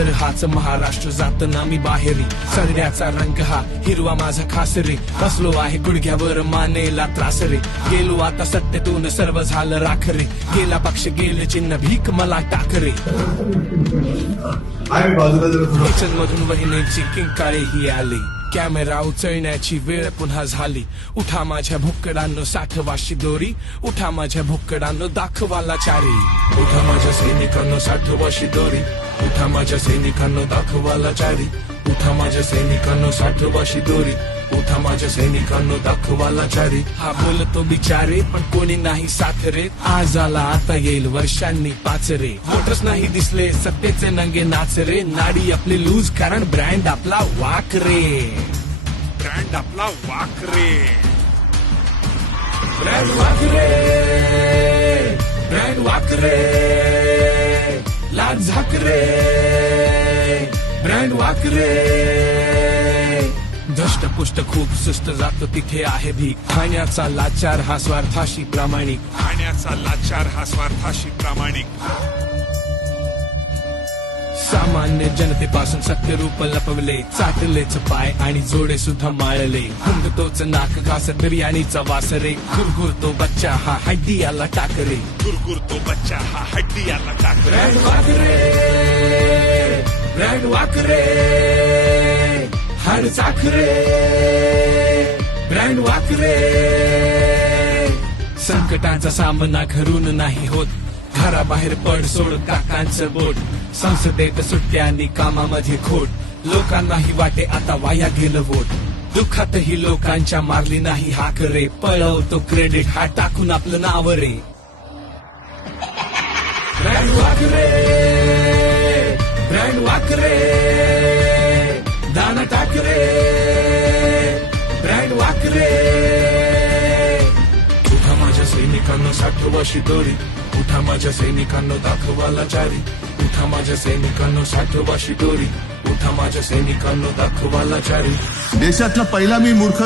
तर हाच महाराष्ट्र जात ना मी बाहेरी. चढण्याचा रंग हा हिरवा माझा खास रे बसलो आहे गुडघ्यावर मानेला त्रास रे गेलो आता सत्तेतून सर्व झालं राख रे गेला पक्ष गेले चिन्ह भीक मला टाक रे आहे मी बाजूला जरा थोडं किचन मधून वहिनीची किंकाळे ही आली. कॅमेरा उचलण्याची वेळ पुन्हा झाली. उठा माझ्या भुक्कडांनो साठवाशी दोरी. उठा माझ्या भुक्कडांनो दाखवाला चारी. उठा माझ्या सैनिकांनो साठवाशी दोरी. उठा माझ्या सैनिकांनो दाखवाला चारी. उठा माझ्या सैनिकांनो साठवाशी दोरी. उठा माझ्या सैनिकांनो दाखवाला चारी. हा बोलतो बिचारे पण कोणी नाही साथ रे आज आला आता येईल वर्षांनी पाच रे मोटर्स नाही दिसले सत्तेचे नंगे नाच रे नाडी आपली लूज कारण ब्रँड आपला वाक रे ब्रँड आपला वाक रे ब्रँड वाक रे ब्रँड वाक रे लाज झाकरे ब्रँड वाकरे दष्ट पुष्ट खूप सुस्त जातो तिथे आहे भी खाण्याचा लाचार हा स्वार्थाशी प्रामाणिक. खाण्याचा लाचार हा स्वार्थाशी प्रामाणिक. सामान्य जनतेपासून सत्य रूप लपवले चाटलेच पाय आणि जोडे सुद्धा माळले. हुंगतोच नाक घासत बिर्याणीचा वासरे. गुरगुरतो बच्चा हा हड्डियाला टाकरे. गुरगुर तो बच्चा हा हड्डी याला टाकरे. ब्रँड वाकरे ब्रँड वाकरे हाड चाकरे. ब्रँड वाकरे संकटाचा सामना घरून नाही होत. घराबाहेर पड सोड काकांचं बोट. संसदेत सुट्ट्यांनी कामामध्ये खोट. लोकांनाही वाटे आता वाया गेलं वोट. दुःखातही लोकांच्या मारली नाही हाक रे. पळवतो क्रेडिट हा टाकून आपलं नाव रे. ब्रँड वाकरे ब्रँड वाकरे दाना टाकरे ब्रँड वाकरे उठा माझ्या सैनिकांना साठवाशी दोरी उठा माझ्या सैनिकांनो दाखवाला चारी उठा माझ्या सैनिकांनो साठवाशी दोरी उठा माझ्या सैनिकांनो दाखवाला चारी देशातला पहिला मी मूर्ख